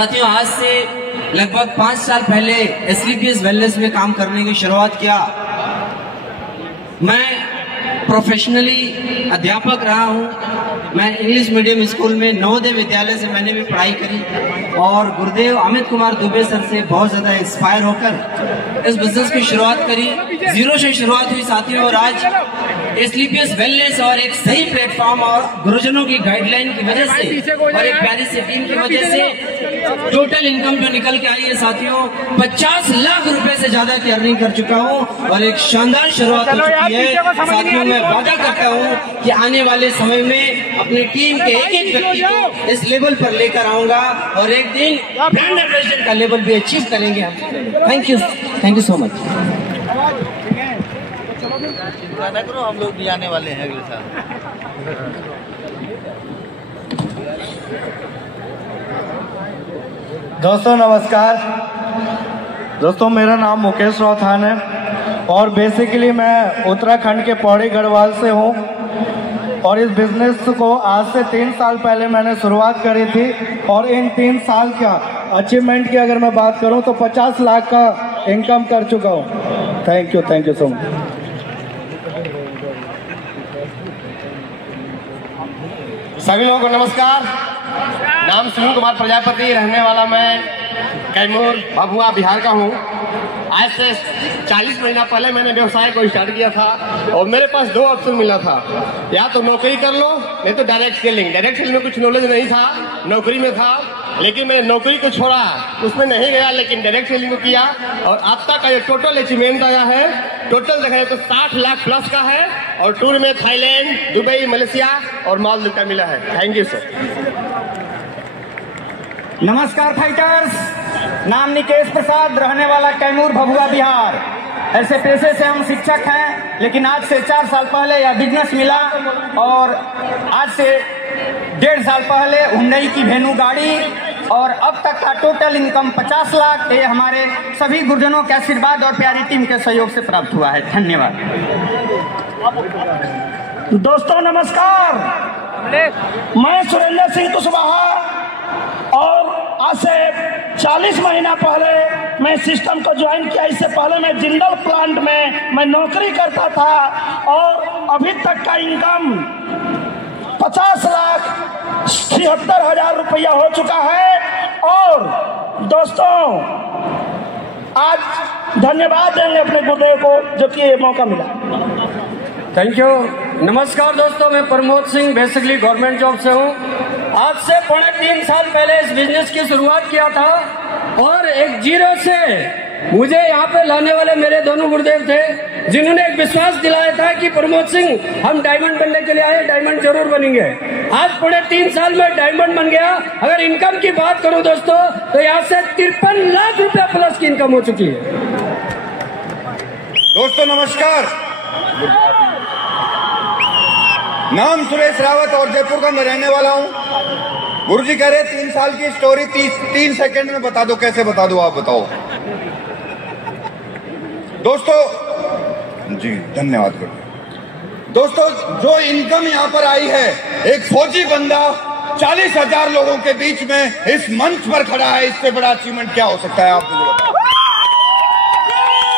साथियों, आज से लगभग 5 साल पहले एसलीपीएस वेलनेस में काम करने की शुरुआत किया। मैं प्रोफेशनली अध्यापक रहा हूँ। मैं इंग्लिश मीडियम स्कूल में नवोदय विद्यालय से मैंने भी पढ़ाई करी और गुरुदेव अमित कुमार दुबे सर से बहुत ज्यादा इंस्पायर होकर इस बिजनेस की शुरुआत करी। जीरो से शुरुआत हुई साथियों, और आज एसलीपीएस वेलनेस और एक सही प्लेटफॉर्म और गुरुजनों की गाइडलाइन की वजह से और एक प्यारी सी टीम की वजह से टोटल इनकम जो निकल के आई है साथियों, 50 लाख रुपए से ज्यादा की अर्निंग कर चुका हूँ और एक शानदार शुरुआत हो चुकी है साथियों। मैं वादा करता हूँ कि आने वाले समय में अपनी टीम के एक व्यक्ति को इस लेवल पर लेकर आऊंगा और एक दिन ब्रांड एम्बेसडर का लेवल भी अचीव करेंगे हम। Thank you so much. ना करो, हम लोग भी आने वाले हैं अगले साल। दोस्तों नमस्कार। दोस्तों मेरा नाम मुकेश रौथान है और बेसिकली मैं उत्तराखंड के पौड़ी गढ़वाल से हूँ और इस बिजनेस को आज से 3 साल पहले मैंने शुरुआत करी थी और इन 3 साल का अचीवमेंट की अगर मैं बात करूँ तो 50 लाख का इनकम कर चुका हूँ। Thank you so much. सभी लोगों को नमस्कार। नाम सुनील कुमार प्रजापति, रहने वाला मैं कैमूर भभुआ बिहार का हूँ। आज से 40 महीना पहले मैंने व्यवसाय को स्टार्ट किया था और मेरे पास 2 ऑप्शन मिला था, या तो नौकरी कर लो नहीं तो डायरेक्ट सेलिंग। डायरेक्ट सेलिंग में कुछ नॉलेज नहीं था, नौकरी में था, लेकिन मैंने नौकरी को छोड़ा, उसमें नहीं गया, लेकिन डायरेक्ट सेलिंग को किया और अब तक का ये टोटल अचीवमेंट आया है। टोटल देखा जाए तो 60 लाख प्लस का है और टूर में थाईलैंड, दुबई, मलेशिया और मालदीव का मिला है। Thank you sir. नमस्कार फाइटर्स, नाम निकेश प्रसाद, रहने वाला कैमूर भभुआ बिहार। ऐसे पेशे से हम शिक्षक हैं, लेकिन आज से 4 साल पहले यह बिजनेस मिला और आज से 1.5 साल पहले हुंडई की वेन्यू गाड़ी और अब तक का टोटल इनकम 50 लाख। ये हमारे सभी गुरुजनों के आशीर्वाद और प्यारी टीम के सहयोग से प्राप्त हुआ है। धन्यवाद। दोस्तों नमस्कार, मैं सुरेंद्र सिंह कुशवाहा और आज से 40 महीना पहले मैं सिस्टम को ज्वाइन किया। इससे पहले मैं जिंदल प्लांट में मैं नौकरी करता था और अभी तक का इनकम 50 लाख 76 हजार रुपया हो चुका है। और दोस्तों आज धन्यवाद देंगे अपने गुरुदेव को जो कि ये मौका मिला। Thank you. नमस्कार दोस्तों, मैं Pramod Singh basically government job से हूँ। आज से 3.5 साल पहले इस बिजनेस की शुरुआत किया था और एक जीरो से मुझे यहाँ पे लाने वाले मेरे दोनों गुरुदेव थे, जिन्होंने एक विश्वास दिलाया था कि प्रमोद सिंह हम डायमंड बनने के लिए आए, डायमंड जरूर बनेंगे। आज 3.5 साल में डायमंड बन गया। अगर इनकम की बात करूं दोस्तों तो यहाँ से 53 लाख रुपया प्लस की इनकम हो चुकी है। दोस्तों नमस्कार, नाम सुरेश रावत और जयपुर का मैं रहने वाला हूँ। गुरुजी कह रहे 3 साल की स्टोरी 3 सेकंड में बता दो। कैसे बता दो, आप बताओ। दोस्तों जी धन्यवाद गुरुजी। दोस्तों जो इनकम यहाँ पर आई है, एक फौजी बंदा 40,000 लोगों के बीच में इस मंच पर खड़ा है, इससे बड़ा अचीवमेंट क्या हो सकता है, आप मुझे बताओ।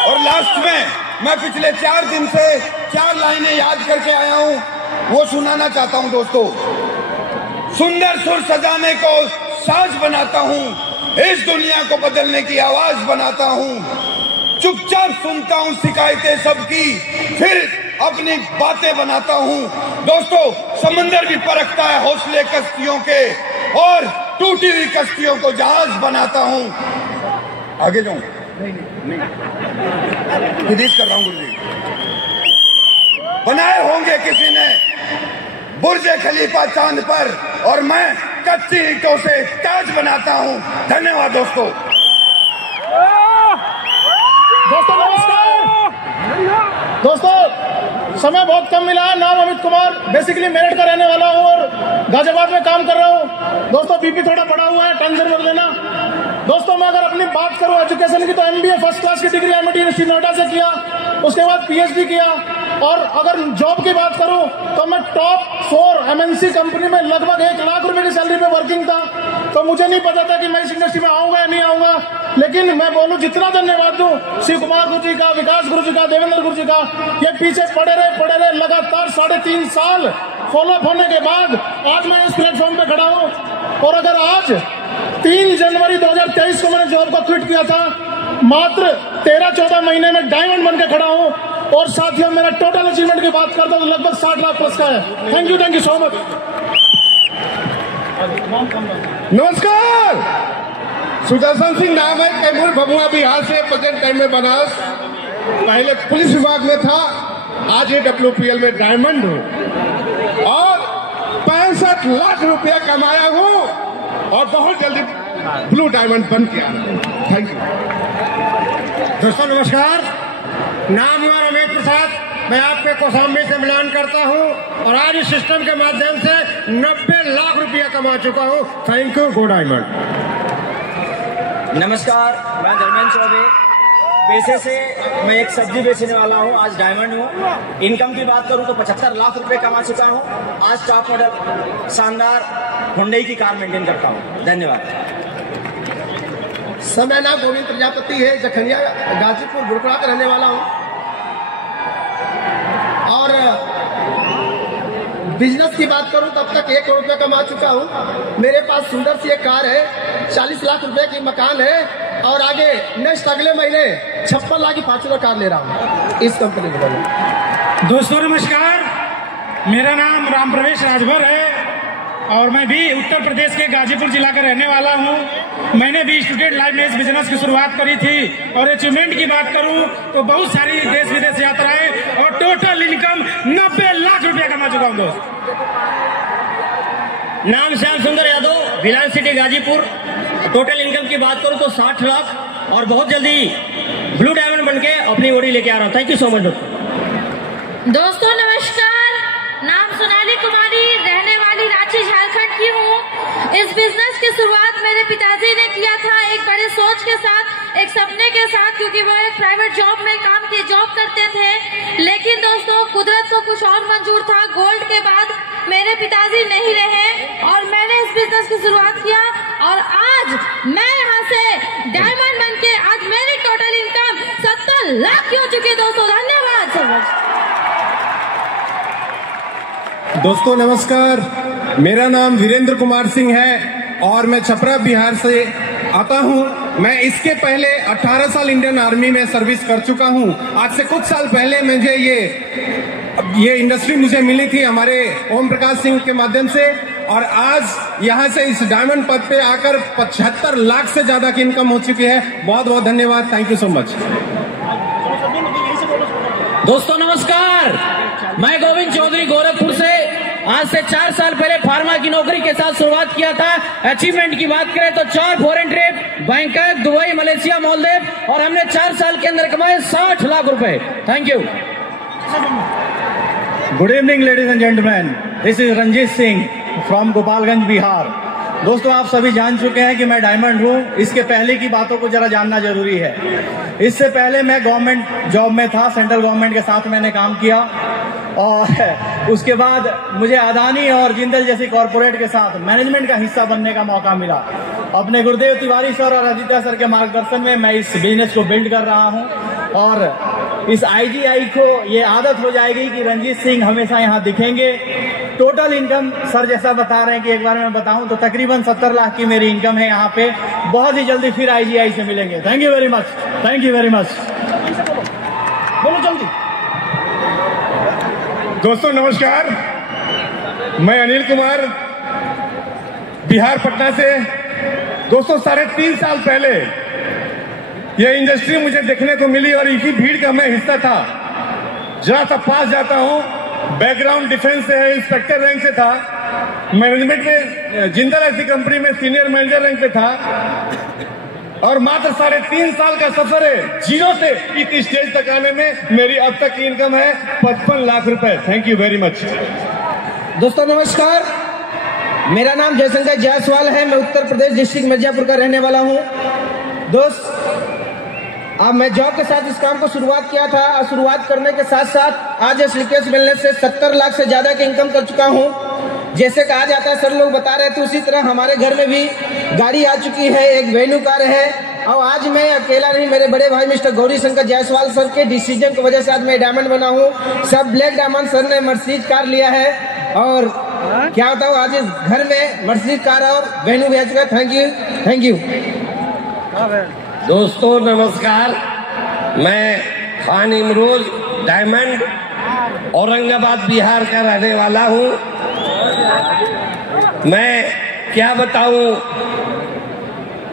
और लास्ट में मैं पिछले 4 दिन से 4 लाइनें याद करके आया हूँ, वो सुनाना चाहता हूं। दोस्तों, सुंदर सुर सजाने को साज बनाता हूं, इस दुनिया को बदलने की आवाज बनाता हूं, चुपचाप सुनता हूं शिकायतें सबकी, फिर अपनी बातें बनाता हूं। दोस्तों, समंदर भी परखता है हौसले कश्तियों के और टूटी हुई कश्तियों को जहाज बनाता हूं। आगे जाऊं? नहीं विदित कर रहा हूं गुरुजी। बनाए होंगे किसी ने बुर्ज खलीफा चांद पर और मैं कच्ची ईंटों से ताज बनाता हूं। धन्यवाद दोस्तों। दोस्तों नमस्कार। दोस्तों समय बहुत कम मिला है। नाम अमित कुमार, बेसिकली मेरठ का रहने वाला हूँ और गाजियाबाद में काम कर रहा हूँ। दोस्तों बीपी थोड़ा बढ़ा हुआ है, टेंशन मत लेना। दोस्तों मैं अगर अपनी बात करूँ एजुकेशन की तो MBA फर्स्ट क्लास की डिग्री MIT यूनिवर्सिटी नोएडा से किया, उसके बाद PhD किया। और अगर जॉब की बात करूं तो मैं टॉप 4 MNC कंपनी में लगभग 1 लाख रुपए की सैलरी पे वर्किंग था। तो मुझे नहीं पता था कि मैं इस इंडस्ट्री में आऊंगा या नहीं आऊंगा। लेकिन मैं बोलूं जितना धन्यवाद दूं शिव कुमार गुरु जी का, विकास गुरु जी का, देवेंद्र गुरु जी का, ये पीछे पड़े रहे लगातार 3.5 साल फॉलोअप होने के बाद आज मैं इस प्लेटफॉर्म पे खड़ा हूं। और अगर आज 3 जनवरी 2023 को मैंने जॉब को क्विट किया था, मात्र 13-14 महीने में डायमंड बन के खड़ा हूं। और साथियों, मेरा टोटल अचीवमेंट की बात करता हूं तो लगभग 60 लाख प्लस का है। Thank you so much. नमस्कार, सुदर्शन सिंह नाम है, कैमूर भभुआ बिहार से, प्रेजेंट टाइम में बनारस। पहले पुलिस विभाग में था, आज ये WPL में डायमंड हूँ और 65 लाख रुपया कमाया हूँ और बहुत जल्दी ब्लू डायमंड बन गया। Thank you. दोस्तों नमस्कार, नाम हुआ रमेश प्रसाद, मैं आपके कौशाम्बी से मिलान करता हूं और आज इस सिस्टम के माध्यम से 90 लाख रुपया कमा चुका हूं। Thank you go diamond. नमस्कार, मैं धर्मेंद्र चौबे, पैसे से मैं एक सब्जी बेचने वाला हूं, आज डायमंड हूं। इनकम की बात करूं तो 75 लाख रुपए कमा चुका हूं। आज टॉप मॉडल शानदार हुंडई की कार मेंटेन करता हूं। धन्यवाद। समय नाम गोविंद प्रजापति है, जखनिया गाजीपुर गुरुकुला का रहने वाला हूँ और बिजनेस की बात करूं तब तक 1 करोड़ रुपया कमा चुका हूं। मेरे पास सुंदर सी एक कार है, 40 लाख रुपए की मकान है और आगे नेक्स्ट अगले महीने 56 लाख की फॉर्च्यूनर कार ले रहा हूं इस कंपनी को। दोस्तों नमस्कार, मेरा नाम राम प्रवेश राजभर है और मैं भी उत्तर प्रदेश के गाजीपुर जिला का रहने वाला हूं। मैंने भी स्टूडेंट लाइफ में इस बिजनेस की शुरुआत करी थी और अचीवमेंट की बात करूं तो बहुत सारी देश विदेश यात्राएं और टोटल इनकम 90 लाख रुपया कमा चुका हूं। दोस्त नाम Shyam Sundar Yadav, Bhilan city Ghazipur. Total income की बात करूं तो 60 लाख और बहुत जल्दी ब्लू डायमंड बनके अपनी ओरी लेके आ रहा हूं। Thank you so much. दोस्तों नमस्कार, नाम सोनाली कुमारी, रहने वाली रांची झारखंड की हूँ। इस बिजनेस की शुरुआत मेरे पिताजी ने किया था एक बड़े सोच के साथ, एक सपने के साथ, क्योंकि वो एक प्राइवेट जॉब में जॉब करते थे। लेकिन दोस्तों कुदरत को कुछ और मंजूर था। गोल्ड के बाद मेरे पिताजी नहीं रहे और मैंने इस बिजनेस की शुरुआत किया और आज मैं यहाँ से डायमंड बन के आज मेरी टोटल इनकम 70 लाख की हो चुकी है। दोस्तों धन्यवाद सो मच। दोस्तों नमस्कार, मेरा नाम वीरेंद्र कुमार सिंह है और मैं छपरा बिहार से आता हूं। मैं इसके पहले 18 साल इंडियन आर्मी में सर्विस कर चुका हूं। आज से कुछ साल पहले मुझे ये इंडस्ट्री मुझे मिली थी हमारे ओम प्रकाश सिंह के माध्यम से और आज यहां से इस डायमंड पद पे आकर 75 लाख से ज्यादा की इनकम हो चुकी है। बहुत बहुत धन्यवाद। Thank you so much. दोस्तों नमस्कार, मैं गोविंद चौधरी गोरखपुर से आज से 4 साल पहले फार्मा की नौकरी के साथ शुरुआत किया था। अचीवमेंट की बात करें तो 4 foreign trip, Bangkok, Dubai, Malaysia, Maldives और हमने 4 साल के अंदर कमाए 60 लाख रुपए। Thank you. Good evening ladies and gentlemen, this is Ranjeet Singh from Gopalganj Bihar. दोस्तों आप सभी जान चुके हैं कि मैं डायमंड हूँ। इसके पहले की बातों को जरा जानना जरूरी है। इससे पहले मैं गवर्नमेंट जॉब में था, सेंट्रल गवर्नमेंट के साथ मैंने काम किया और उसके बाद मुझे अदानी और जिंदल जैसी कॉरपोरेट के साथ मैनेजमेंट का हिस्सा बनने का मौका मिला। अपने गुरुदेव तिवारी सर और आदित्य सर के मार्गदर्शन में मैं इस बिजनेस को बिल्ड कर रहा हूँ और इस IGI को ये आदत हो जाएगी कि रंजीत सिंह हमेशा यहाँ दिखेंगे। टोटल इनकम सर जैसा बता रहे हैं कि एक बार मैं बताऊं तो तकरीबन 70 लाख की मेरी इनकम है यहाँ पे। बहुत ही जल्दी फिर IGI से मिलेंगे। Thank you very much. Thank you very much. बोलो जल्दी। दोस्तों नमस्कार, मैं अनिल कुमार बिहार पटना से। दोस्तों 3.5 साल पहले ये इंडस्ट्री मुझे देखने को मिली और इसी भीड़ का मैं हिस्सा था। जरा सा पास जाता हूँ, बैकग्राउंड डिफेंस से है, इंस्पेक्टर रैंक से था, मैनेजमेंट में जिंदल ऐसी कंपनी में सीनियर मैनेजर रैंक पे था और मात्र 3.5 साल का सफर है। 0 से इस स्टेज तक आने में मेरी अब तक की इनकम है 55 लाख रुपए। Thank you very much. दोस्तों नमस्कार, मेरा नाम जयशंकर जायसवाल है। मैं उत्तर प्रदेश डिस्ट्रिक्ट मिर्जापुर का रहने वाला हूँ। दोस्त अब मैं जॉब के साथ इस काम को शुरुआत किया था और शुरुआत करने के साथ साथ आज इस लिकेज मिलने से 70 लाख से ज्यादा की इनकम कर चुका हूँ। जैसे कहा जाता है, सर लोग बता रहे थे, उसी तरह हमारे घर में भी गाड़ी आ चुकी है, एक वेन्यू कार है। और आज मैं अकेला नहीं, मेरे बड़े भाई मिस्टर गौरी शंकर जायसवाल सर के डिसीजन की वजह से आज मैं डायमंड बना हूँ। सब ब्लैक डायमंड सर ने मर्सिडीज कार लिया है और क्या बताऊँ, आज इस घर में मर्सिडीज कार और वेन्यू भी आ चुका है। Thank you. दोस्तों नमस्कार, मैं खान इमरोज डायमंड औरंगाबाद बिहार का रहने वाला हूँ। मैं क्या बताऊं,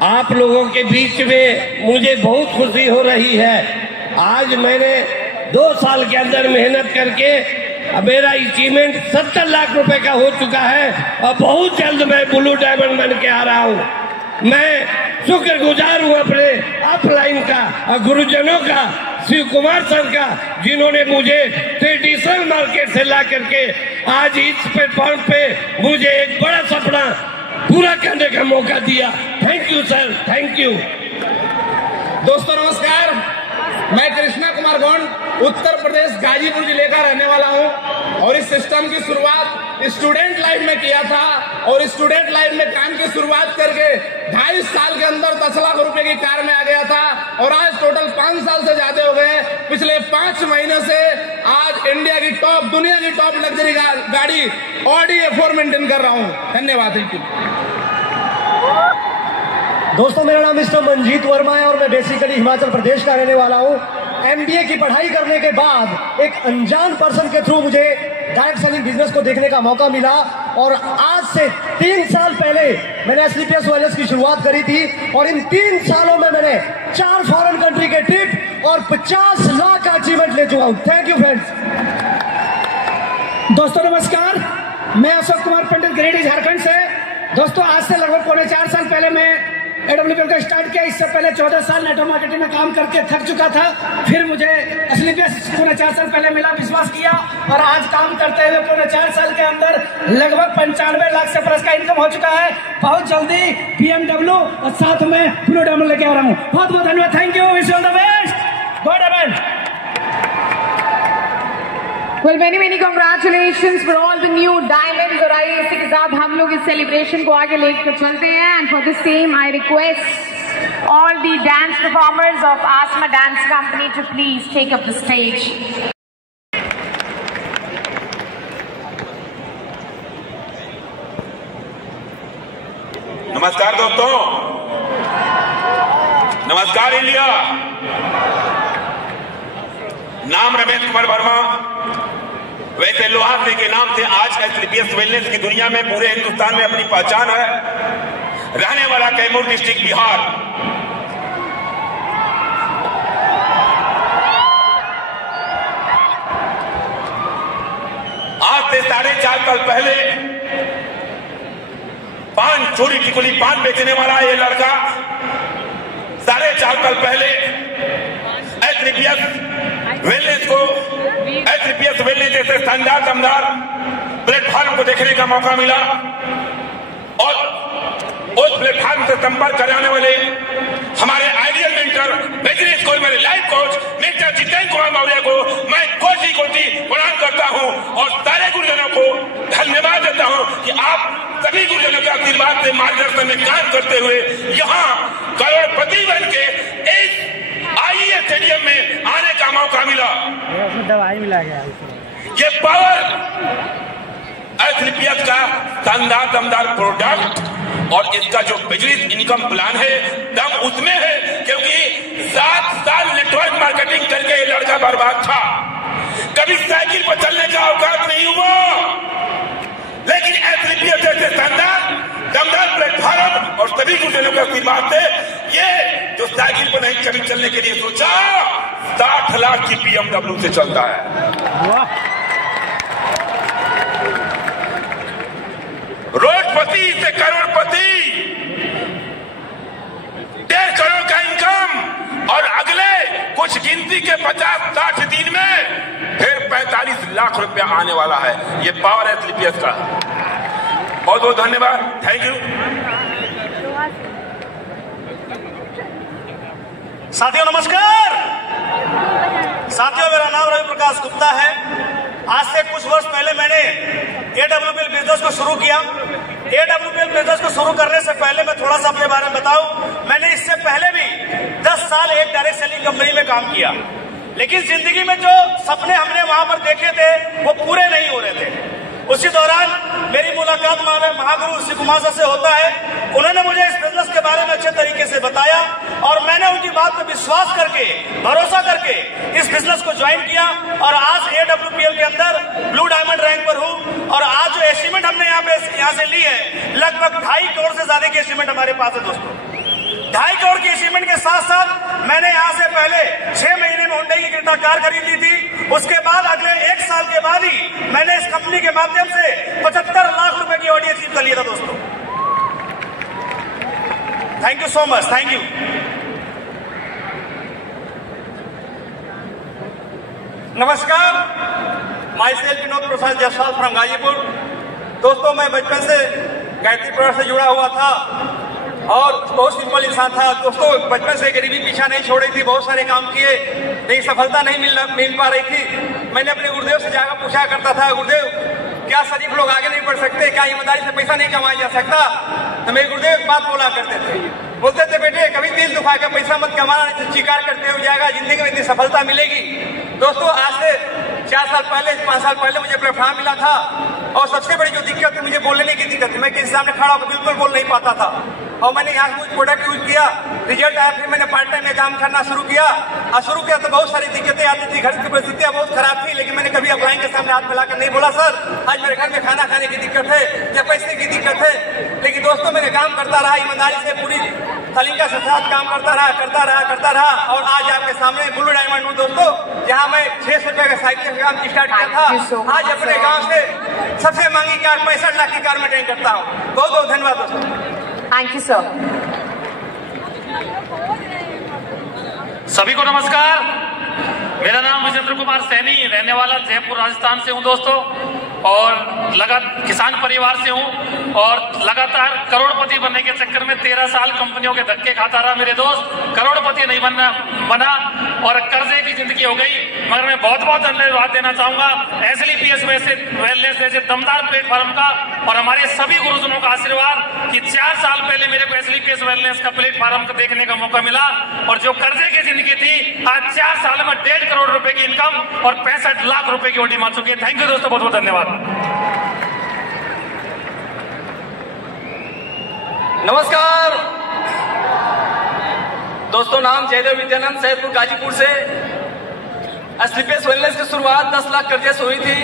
आप लोगों के बीच में मुझे बहुत खुशी हो रही है। आज मैंने 2 साल के अंदर मेहनत करके मेरा अचीवमेंट 70 लाख रुपए का हो चुका है और बहुत जल्द मैं ब्लू डायमंड बन के आ रहा हूँ। मैं शुक्रगुजार हूँ अपने अपलाइन का और गुरुजनों का, शिव कुमार सर का, जिन्होंने मुझे ट्रेडिशनल मार्केट से ला करके आज इस प्लेटफॉर्म पे मुझे एक बड़ा सपना पूरा करने का मौका दिया। Thank you sir, thank you. दोस्तों नमस्कार, मैं कृष्णा कुमार गौंड उत्तर प्रदेश गाजीपुर जिले का रहने वाला हूं और इस सिस्टम की शुरुआत स्टूडेंट लाइफ में किया था और स्टूडेंट लाइफ में काम की शुरुआत करके 2.5 साल के अंदर 10 लाख रुपए की कार में आ गया था और आज टोटल 5 साल से ज्यादा हो गए। पिछले 5 महीने से आज इंडिया की टॉप, दुनिया की टॉप लग्जरी गाड़ी ऑडी A4 मेंटेन कर रहा हूँ। धन्यवाद। Thank you. दोस्तों मेरा नाम मिस्टर मंजीत वर्मा है और मैं बेसिकली हिमाचल प्रदेश का रहने वाला हूँ। MBA की पढ़ाई करने के बाद एक अनजान पर्सन के थ्रू मुझे डायरेक्ट सेलिंग बिजनेस को देखने का मौका मिला और आज से 3 साल पहले मैंने एसलीपीएस वेलनेस की शुरुआत करी थी और इन 3 सालों में मैंने 4 फॉरेन कंट्री के ट्रिप और 50 लाख का अचीवमेंट ले चुका हूँ। Thank you friends. दोस्तों नमस्कार, मैं अशोक कुमार पंडित गिरिडीह झारखंड से। दोस्तों आज से लगभग 4.25 साल पहले मैं AWPL का स्टार्ट किया। इससे पहले 14 साल नेटवर्क मार्केटिंग में काम करके थक चुका था। फिर मुझे एसलीपीएस 4.5 साल पहले मिला, विश्वास किया और आज काम करते हुए 4.5 साल के अंदर लगभग 95 लाख से प्लस का इनकम हो चुका है। बहुत जल्दी BMW और साथ में ब्लू डायमंड लेके आ रहा हूँ। बहुत बहुत धन्यवाद। Thank you. Wish you all the best. God diamond. Well, many congratulations for all the new diamonds। और आइए इसी के साथ हम लोग इस सेलिब्रेशन को आगे लेकर चलते हैं। And for the same, I request all the dance performers of Asma Dance Company to please take up the stage। नमस्कार दोस्तों, नमस्कार इंडिया। नाम रमेश कुमार वर्मा। वैसे लोहार सिंह के नाम से आज एसलीपीएस वेलनेस की दुनिया में पूरे हिंदुस्तान में अपनी पहचान है। रहने वाला कैमूर डिस्ट्रिक्ट बिहार। आज से 4.5 साल पहले पान चोरी टिकुली पान बेचने वाला ये लड़का 4.5 साल पहले एसलीपीएस वेलनेस जैसे शानदार दमदार प्लेटफॉर्म को देखने का मौका मिला और उस प्लेटफॉर्म से संपर्क कराने वाले हमारे आइडियल मेंटर, बिजनेस स्कूल मेरे life coach mister Jitendra Kumar Maurya को मैं कोटि प्रणाम करता हूं और सारे गुरुजनों को धन्यवाद देता हूं कि आप सभी गुरुजनों के आशीर्वाद से मार्गदर्शन में काम करते हुए यहाँ करोड़पति बन के इस आईए स्टेडियम में आने का मौका मिला। दवाई मिला गया। ये पावर एसलीपीएस का शानदार दमदार प्रोडक्ट और इसका जो बिजनेस इनकम प्लान है दम उसमें है, क्योंकि 7 साल नेटवर्क मार्केटिंग करके ये लड़का बर्बाद था। कभी साइकिल पर चलने का औकात नहीं हुआ, लेकिन एसलीपीएस जैसे शानदार दमदार प्लेटफॉर्म और सभी गुरुजनों के आशीर्वाद से ये जो साइकिल पर नहीं कभी चलने के लिए सोचा 60 लाख की BMW से चलता है। रोडपति से करोड़पति, 1.5 करोड़ का इनकम और अगले कुछ गिनती के 50-60 दिन में फिर 45 लाख रुपया आने वाला है। ये पावर है एसलीपीएस का। बहुत बहुत धन्यवाद। Thank you. साथियों नमस्कार। साथियों मेरा नाम रवि प्रकाश गुप्ता है। आज से कुछ वर्ष पहले मैंने AWPL बिजनेस को शुरू किया। AWPL बिजनेस को शुरू करने से पहले मैं थोड़ा सा अपने बारे में बताऊं, मैंने इससे पहले भी 10 साल एक डायरेक्ट सेलिंग कंपनी में काम किया, लेकिन जिंदगी में जो सपने हमने वहां पर देखे थे वो पूरे नहीं हो रहे थे। उसी दौरान मेरी मुलाकात महागुरु शिव कुमार से होता है। उन्होंने मुझे इस बिजनेस के बारे में अच्छे तरीके से बताया और मैंने उनकी बात पर विश्वास करके, भरोसा करके इस बिजनेस को ज्वाइन किया और आज AWPL के अंदर ब्लू डायमंड रैंक पर हूं। और आज जो एस्टीमेट हमने यहाँ से ली है, लगभग 2.5 करोड़ से ज्यादा की एस्टीमेट हमारे पास है दोस्तों। 2.5 करोड़ की एस्टीमेट के साथ साथ मैंने यहाँ से पहले 6 महीने में हुंडई की क्रेटा कार खरीद ली थी। उसके बाद अगले 1 साल के बाद ही मैंने इस कंपनी के माध्यम से 75 लाख रुपए की ऑडी अचीव कर लिया था दोस्तों। Thank you so much, thank you. नमस्कार, myself Vinod Prasad Jaiswal from Ghazipur. दोस्तों, मैं बचपन से गायत्री परिवार से जुड़ा हुआ था और बहुत सिंपल इंसान था दोस्तों। बचपन से गरीबी पीछा नहीं छोड़ी थी, बहुत सारे काम किए लेकिन सफलता नहीं मिल पा रही थी। मैंने अपने गुरुदेव से जाकर पूछा करता था, गुरुदेव क्या शरीफ लोग आगे नहीं बढ़ सकते, क्या ईमानदारी से पैसा नहीं कमाया जा सकता? तो मेरे गुरुदेव एक बात बोला करते थे, बोलते थे बेटे कभी दिल दुखा कर पैसा मत कमाना, नहीं तो शिकार करते हो जाएगा, जिंदगी में इतनी सफलता मिलेगी। दोस्तों, आज से 4 साल पहले 5 साल पहले मुझे प्लेटफॉर्म मिला था और सबसे बड़ी जो दिक्कत थी, मुझे बोलने की दिक्कत थी। मैं किसी सामने खड़ा होकर बिल्कुल बोल नहीं पाता था और मैंने यहाँ कुछ प्रोडक्ट यूज किया, रिजल्ट आया, फिर मैंने पार्ट टाइम में काम करना शुरू किया तो बहुत सारी दिक्कतें आती थी, घर की परिस्थितियां बहुत खराब थी, लेकिन मैंने कभी अपलाइन के सामने हाथ मिलाकर नहीं बोला सर आज मेरे घर में खाना खाने की दिक्कत है या पैसे की दिक्कत है। लेकिन दोस्तों, मैंने काम करता रहा, ईमानदारी से पूरी तरीका से साथ काम करता रहा और आज आपके सामने ब्लू डायमंड हूँ दोस्तों, जहाँ मैं 600 रुपए का साइकिल का काम स्टार्ट किया था, आज अपने गाँव से सबसे महंगी कार 65 लाख की कार में ट्रेन करता हूँ। बहुत बहुत धन्यवाद दोस्तों। Thank you sir. सभी को नमस्कार, मेरा नाम विजेंद्र कुमार सैनी, रहने वाला जयपुर राजस्थान से हूं दोस्तों और किसान परिवार से हूं और लगातार करोड़पति बनने के चक्कर में 13 साल कंपनियों के धक्के खाता रहा मेरे दोस्त, करोड़पति नहीं बना और कर्जे की जिंदगी हो गई। मगर मैं बहुत बहुत धन्यवाद देना चाहूंगा SLPS वेलनेस जैसे दमदार प्लेटफॉर्म का और हमारे सभी गुरुजनों का आशीर्वाद कि 4 साल पहले मेरे को SLPS वेलनेस का प्लेटफॉर्म को देखने का मौका मिला और जो कर्जे की जिंदगी थी आज 4 साल में 1.5 करोड़ रुपए की इनकम और 65 लाख रुपए की ओडी मान चुकी है। थैंक यू दोस्तों, बहुत बहुत धन्यवाद। नमस्कार दोस्तों, नाम जयदेव विद्यानंद, सैदपुर गाजीपुर से। SLPS वेलनेस की शुरुआत 10 लाख कर्जे से हुई थी।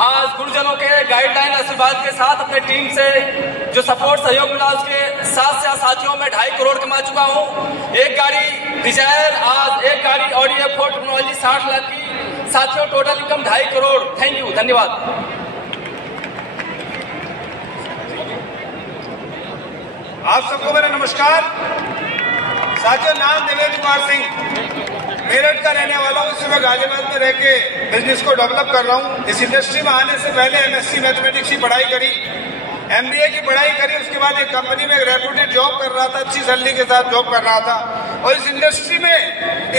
आज गुरुजनों के गाइडलाइन आशीर्वाद के साथ अपने टीम से जो सपोर्ट सहयोग मिला उसके साथ साथियों में 2.5 करोड़ कमा चुका हूँ। एक गाड़ी डिजायर, आज एक गाड़ी ऑडी A4 टेक्नोलॉजी 60 लाख की। साथियों, total income 2.5 crore. Thank you, धन्यवाद। आप सबको मेरा नमस्कार। साथियों, नाम देवेंद्र कुमार सिंह, मेरठ का रहने वाला हूँ। इस समय गाजियाबाद में रह के बिजनेस को डेवलप कर रहा हूँ। इस इंडस्ट्री में आने से पहले MSc मैथमेटिक्स की पढ़ाई करी, MBA की पढ़ाई करी, उसके बाद एक कंपनी में रेपुटेड जॉब कर रहा था, अच्छी सैलरी के साथ जॉब कर रहा था और इस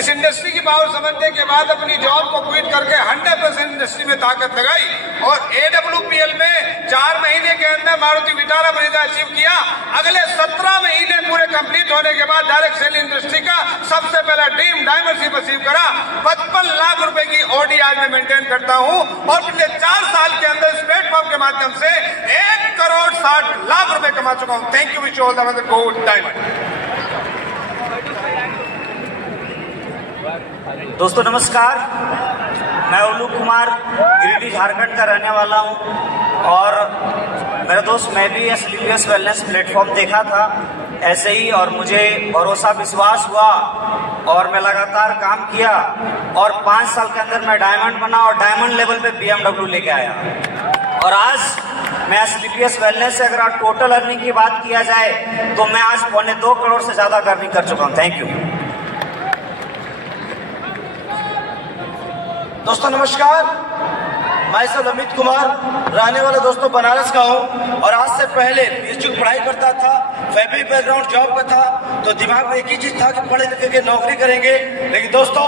इंडस्ट्री की पावर समझने के बाद अपनी जॉब को क्विट करके 100% इंडस्ट्री में ताकत लगाई और AWPL में 4 महीने के अंदर मारुति विटारा ब्रिजा अचीव किया। अगले 17 महीने पूरे कंप्लीट होने के बाद डायरेक्ट सेल इंडस्ट्री का सबसे पहला ड्रीम डायमंडशिप अचीव करा। 55 लाख रुपए की ऑडी आज मैं मेंटेन करता हूँ और पिछले 4 साल के अंदर इस प्लेटफॉर्म के माध्यम से 1 करोड़ 60 लाख रुपए कमा चुका हूँ। Thank you, wish all the best, gold diamond. दोस्तों नमस्कार, मैं उल्लू कुमार गिरिडीह झारखंड का रहने वाला हूं और मेरा दोस्त मैं भी SLPS वेलनेस प्लेटफॉर्म देखा था ऐसे ही और मुझे भरोसा विश्वास हुआ और मैं लगातार काम किया और 5 साल के अंदर मैं डायमंड बना और डायमंड लेवल पे BMW लेके आया। और आज मैं SLPS वेलनेस से अगर टोटल अर्निंग की बात किया जाए तो मैं आज 2.25 करोड़ से ज्यादा अर्निंग कर चुका हूँ। Thank you. दोस्तों नमस्कार, मैं सर अमित कुमार, रहने वाला दोस्तों बनारस का हूँ और आज से पहले PhD की पढ़ाई करता था, फैब्रिक बैकग्राउंड जॉब का था, तो दिमाग में एक ही चीज था कि पढ़े लिखे के नौकरी करेंगे। लेकिन दोस्तों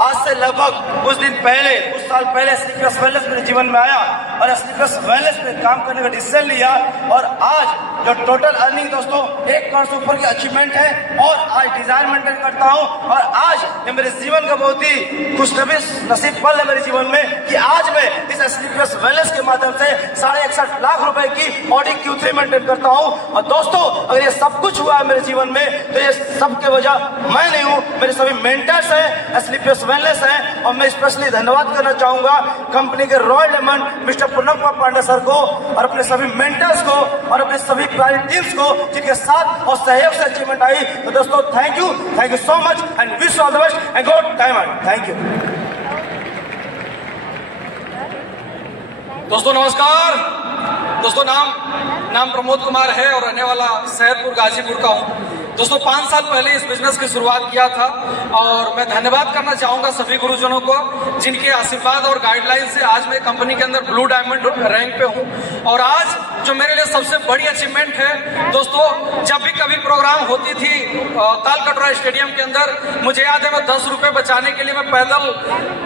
आज से लगभग कुछ दिन पहले, कुछ साल पहले स्लीपलेस वेलनेस मेरे जीवन में आया और स्लीपलेस वेलनेस में काम करने का डिसीजन लिया और आज जो टोटल अर्निंग दोस्तों 1 करोड़ से ऊपर की अचीवमेंट है और आज डिजाइन मेंटेन करता हूं और आज ये मेरे जीवन का बहुत ही खुशनसीब पल है मेरे जीवन में कि आज मैं इस स्लीपलेस वेलनेस के माध्यम से 61.5 लाख रुपए की ऑडी Q3 मेंटेन करता हूं। और दोस्तों अगर ये सब कुछ हुआ है मेरे जीवन में तो ये सब के वजह मैं नहीं हूं, मेरे सभी मेंटर्स हैं, स्लीपलेस वेलनेस हैं और मैं स्पेशली धन्यवाद करना चाहूंगा कंपनी के royal diamond mister Poonam Kumar Pandey sir को और अपने सभी मेंटर्स को और अपने सभी प्राइवेट टीम्स को जिनके साथ और सहयोग से अचीवमेंट आई। तो दोस्तों thank you so much and wish all the best and good time. Thank you दोस्तों नमस्कार। दोस्तों नाम प्रमोद कुमार है और रहने वाला सैदपुर गाजीपुर का हूँ। दोस्तों 5 साल पहले इस बिजनेस की शुरुआत किया था और मैं धन्यवाद करना चाहूंगा सभी गुरुजनों को जिनके आशीर्वाद और गाइडलाइन से आज मैं कंपनी के अंदर ब्लू डायमंड रैंक पे हूं। और आज जो मेरे लिए सबसे बड़ी अचीवमेंट है दोस्तों, जब भी कभी प्रोग्राम होती थी तालकटोरा स्टेडियम के अंदर, मुझे याद है मैं 10 रुपए बचाने के लिए मैं पैदल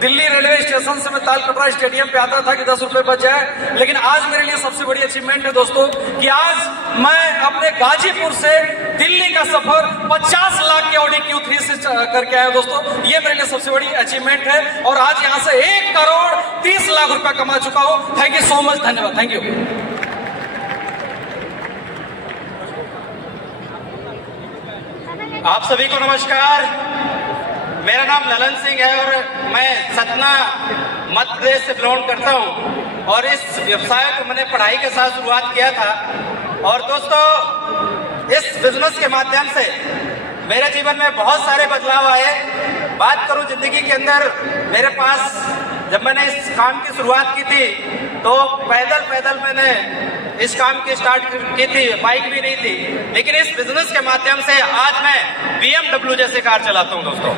दिल्ली रेलवे स्टेशन से मैं तालकटोरा स्टेडियम पे आता था कि 10 रुपए बच जाए। लेकिन आज मेरे लिए सबसे बड़ी अचीवमेंट है दोस्तों कि आज मैं अपने गाजीपुर से दिल्ली का सफर 50 लाख के ऑडी Q3 से करके आया दोस्तों। ये मेरे लिए सबसे बड़ी अचीवमेंट है और आज यहाँ से 1 करोड़ 30 लाख रुपया कमा चुका हूँ। थैंक यू सो मच, धन्यवाद, थैंक यू। आप सभी को नमस्कार। मेरा नाम ललन सिंह है और मैं सतना मध्य प्रदेश से बिलोंग करता हूं और इस व्यवसाय को मैंने पढ़ाई के साथ शुरुआत किया था। और दोस्तों इस बिजनेस के माध्यम से मेरे जीवन में बहुत सारे बदलाव आए। बात करूं जिंदगी के अंदर, मेरे पास जब मैंने इस काम की शुरुआत की थी तो पैदल मैंने इस काम की स्टार्ट की थी, बाइक भी नहीं थी। लेकिन इस बिजनेस के माध्यम से आज मैं BMW जैसे कार चलाता हूं दोस्तों।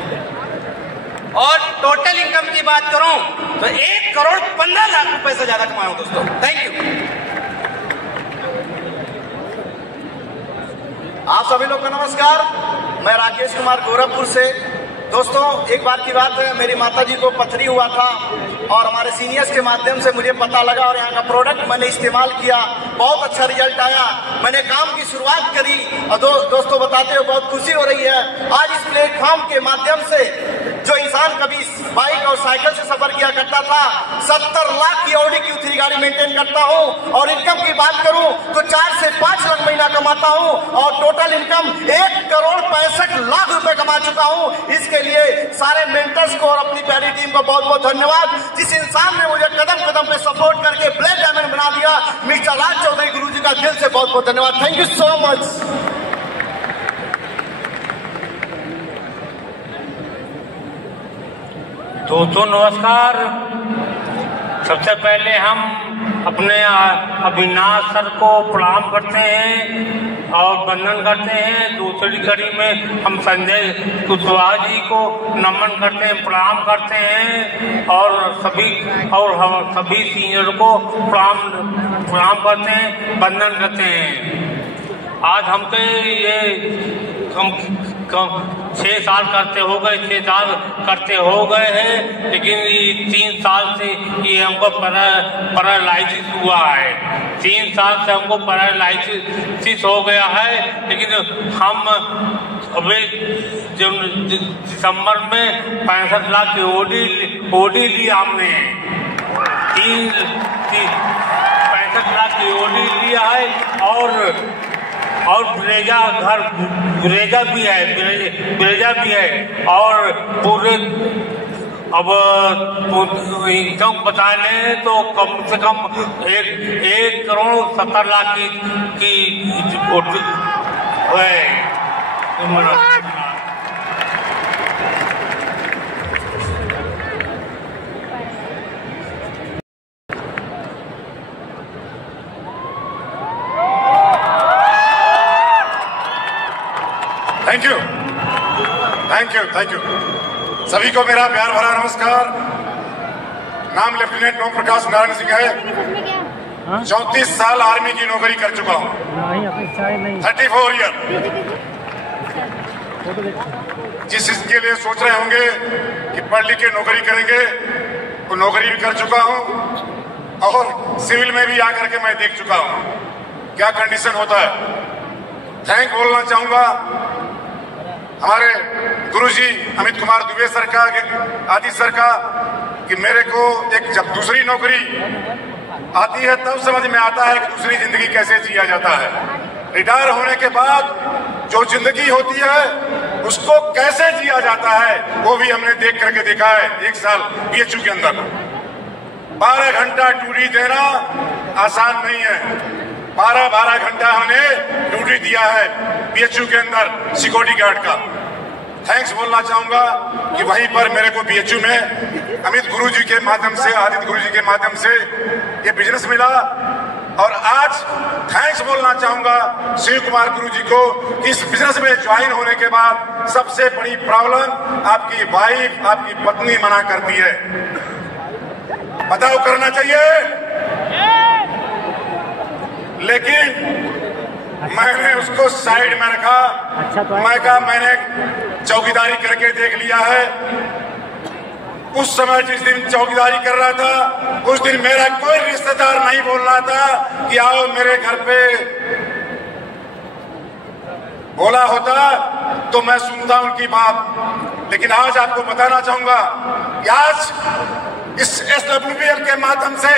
और टोटल इनकम की बात करूं तो 1 करोड़ 15 लाख रुपए से ज्यादा कमाया हूं दोस्तों। Thank you. आप सभी लोग को नमस्कार। मैं राकेश कुमार गोरखपुर से। दोस्तों एक बार की बात है, मेरी माताजी को पथरी हुआ था और हमारे सीनियर्स के माध्यम से मुझे पता लगा और यहाँ का प्रोडक्ट मैंने इस्तेमाल किया, बहुत अच्छा रिजल्ट आया। मैंने काम की शुरुआत करी और दोस्तों बताते हुए बहुत खुशी हो रही है। आज इस प्लेटफॉर्म के माध्यम से जो इंसान कभी बाइक और साइकिल से सफर किया करता था, 70 लाख की ऑडी Q3 गाड़ी मेंटेन करता हूँ। और इनकम की बात करूँ तो 4 से 5 लाख महीना कमाता हूँ और टोटल इनकम 1 करोड़ 65 लाख रुपए कमा चुका हूँ। इसके लिए सारे मेंटर्स को और अपनी प्यारी टीम को बहुत बहुत धन्यवाद। जिस इंसान ने मुझे कदम कदम पे सपोर्ट करके ब्लैक डायमंड बना दिया, मिस्टर राज चौधरी गुरुजी का दिल से बहुत बहुत धन्यवाद। Thank you so much. दोस्तों नमस्कार। सबसे पहले हम अपने अविनाश सर को प्रणाम करते हैं और वंदन करते हैं। दूसरी कड़ी में हम संजय कुशवाहा जी को नमन करते हैं, प्रणाम करते हैं और हम सभी सीनियर को प्रणाम करते हैं, वंदन करते हैं। आज हमको ये 6 साल करते हो गए हैं, लेकिन 3 साल से ये हमको पैरालाइसिस हुआ है। 3 साल से हमको पैरालाइसिस हो गया है। लेकिन हम अभी दिसंबर में 65 लाख की ओडी ली हमने। 65 लाख की ओडी लिया है और ब्रेजा भी है और पूरे अब इनकम बता लें तो कम से कम 1 करोड़ 70 लाख की है। थैंक यू सभी को मेरा प्यार भरा नमस्कार। नाम लेफ्टिनेंट ओम प्रकाश नारायण सिंह है। 34 साल आर्मी की नौकरी कर चुका हूँ, 34 ईयर। जिस इसके लिए सोच रहे होंगे कि पढ़ लिख के नौकरी करेंगे, वो नौकरी भी कर चुका हूं और सिविल में भी आकर के मैं देख चुका हूं क्या कंडीशन होता है। थैंक बोलना चाहूंगा हमारे गुरुजी अमित कुमार दुबे सर का, आदि सर का, कि मेरे को एक जब दूसरी नौकरी आती है तब समझ में आता है कि दूसरी जिंदगी कैसे जिया जाता है। रिटायर होने के बाद जो जिंदगी होती है उसको कैसे जिया जाता है वो भी हमने देख करके देखा है। 1 साल बीएचयू के अंदर 12 घंटा ड्यूटी देना आसान नहीं है। 12 घंटा हमने ड्यूटी दिया है बीएचयू के अंदर सिक्योरिटी गार्ड का। थैंक्स बोलना चाहूंगा कि वहीं पर मेरे को बीएचयू में अमित गुरुजी के माध्यम से, आदित्य गुरुजी के माध्यम से ये बिजनेस मिला। और आज थैंक्स बोलना चाहूंगा शिव कुमार गुरुजी को कि इस बिजनेस में ज्वाइन होने के बाद सबसे बड़ी प्रॉब्लम आपकी वाइफ, आपकी पत्नी मना करती है। बताओ करना चाहिए, लेकिन मैंने उसको साइड में रखा। मैं कहा मैंने चौकीदारी करके देख लिया है। उस समय जिस दिन चौकीदारी कर रहा था उस दिन मेरा कोई रिश्तेदार नहीं बोल रहा था कि आओ मेरे घर पे। बोला होता तो मैं सुनता उनकी बात, लेकिन आज आपको बताना चाहूंगा कि आज इस SWPL के माध्यम से,